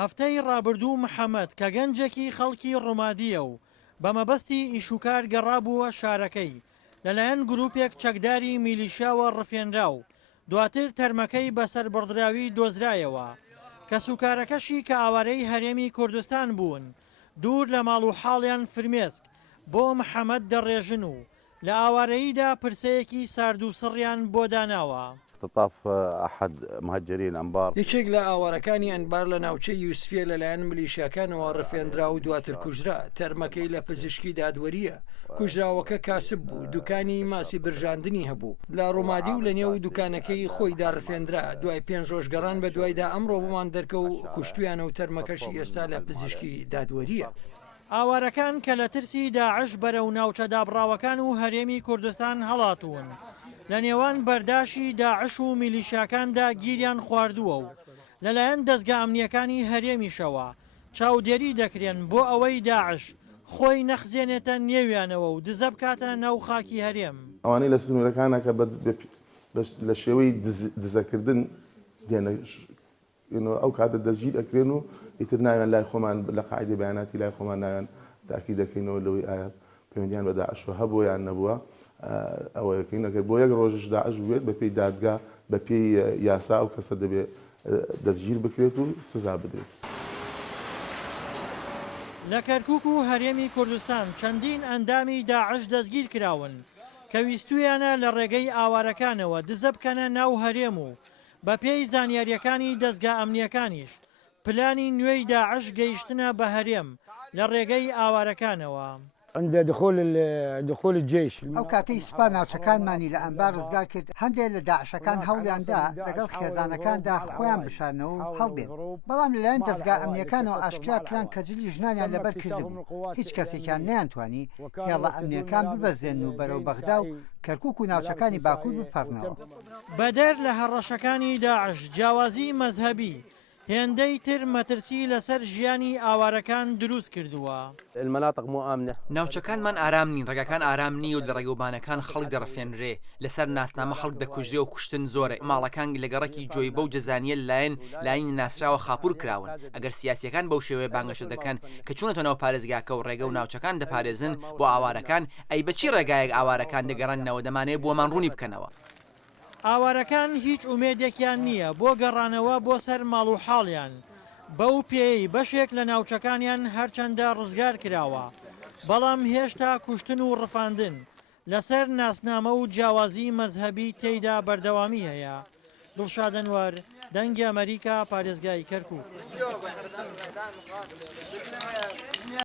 هەفتەی ڕابردوو محەممەد کە گەنجێکی خەڵکی ڕۆمادیە و بە مەبەستی ئیشوکار گەڕابووە شارەکەی لەلایەن گروپێک چەکداری میلیشیاوە ڕفێنرا و دواتر تەرمەکەی بەسەر بڕدراوی دۆزرایەوە کە سوکارەکەشی کە ئاوارەی هەرێمی کوردستان بوون دوور لە ماڵ و حاڵیان فرمێسک بۆ محەممەد دەڕێژن و لە ئاوارەییدا پرسەیەکی سارد و سڕیان بۆ داناوە. اختطاف أحد مهجري الأنبار یەکێک لە ئاوارەکانی ئەنبار لە ناوچەی یوسفیە لەلایەن ملیشیاکانەوە ڕفێنرا و دواتر کوژرا. تەرمەکەی لە پزیشکی دادوەریە. کوژراوەکە کاسب بوو، دوکانی ماسی برژاندنی هەبوو لە ڕۆمادی و لە نێو دوکانەکەی خۆیدا ڕفێنرا. دوای 5 ڕۆژ گەڕان بە دوایدا ئەمڕۆ بمان دەرکە و کوشتویانە و تەرمەکەشی ئێستا لە پزیشکی دادوەریە. ئاوارەکان کە لە ترسی داعش بەرەو ناوچە دابڕاوەکان و هەرێمی کوردستان هەڵاتوون لە نێوان بەرداشی داعش و میلیشیاکاندا گیریان خواردووە و لەلایەن دەستگا ئەمنیەکانی هەرێمیشەوە چاودێری دەکرێن بۆ ئەوەی داعش خۆی نەخزێنێتە نێویانەوە و دزە بکاتە ناو خاکی هەرێم. ئەوانەی لە سنوورەکانە کە لە شێوەی دزەکردن دێنە ئەو کاتە دەستگیر ئەکرێن و ئیتر ناویان لای خۆمان لە قاعدەی بەیاناتی لای خۆمان ناویان تاکی دەکەینەوە لەوەی ئایا پەیوەندیان بە داعشەوە هەبووە یان نەبووە. ئەوەیەکەی نەکرد بۆ یەک ڕۆژش داعش بێت بە پێی دادگا بە پێی یاسا و کەسە دەبێت دەستگیر بکرێت و سزا بدرێت. لە کەرکووک و هەرێمی کوردستان چەندین ئەندامی داعش دەستگیر کراون کە ویستویانە لە ڕێگەی ئاوارەکانەوە دزە بکەنە ناو هەرێم و بە پێی زانیاریەکانی دەستگا ئەمنیەکانیش پلانی نوێی داعش گەیشتنە بە هەرێم لە ڕێگەی ئاوارەکانەوە. عند دخول الجيش ئەو کاتەی سوپا ناوچەکانمانی لە ئەنبار ڕزگار کرد هەندێک لە داعشەکان هەوڵیاندا لەگەڵ خێزانەکاندا خۆیان بشارنەوە و هەڵبێن، بەڵام لەلایەن دەستگا ئەمنیەکانەوە ئاشکرا کران کە جلی ژنانیان لەبەر کردبوو هیچ کەسێکیان نەیانتوانی هێڵە ئەمنیەکان ببەزێن و بەرەو بەغدا و کەرکووک و ناوچەکانی باکوور بپەڕنەوە. بەدەر لە هەڕەشەکانی داعش جیاوازی مەزهەبی هێندەی تر مەترسی لەسەر ژیانی ئاوارەکان دروست کردووە. المناطق مو آمنة ناوچەکانمان ئارام نین، ڕێگەکان ئارام نی و لە ڕێگەوبانەکان خەڵک دەڕفێنرێ، لەسەر ناسنامە خەڵک دەکوژرێ و کوشتن زۆرە. ماڵەکان لە گەڕەکی جۆی بە و جەزانیە لایەن ناسراوە خاپور کراون. ئەگەر سیاسیەکان بەو شێوەیە بانگەشە دەکەن کە چوونەتە ناو پارێزگاکە و ڕێگە و ناوچەکان دەپارێزن بۆ ئاوارەکان، ئەی بەچی ڕێگایەک ئاوارەکان دەگەڕێنەوە دەمانەیە بۆمان ڕوونی بکەنەوە. ئاوارەکان هیچ ئومێدێکیان نییە بۆ گەڕانەوە بۆ سەر ماڵ و حاڵیان. بەو پێی بەشێک لە ناوچەکانیان هەرچەندە ڕزگار کراوە، بەڵام هێشتا کوشتن و ڕفاندن لەسەر ناسنامە و جیاوازی مەزهەبی تێیدا بەردەوامی هەیە. دڵشاد ئەنوەر، دەنگی ئەمریکا، پارێزگای کەرکووک.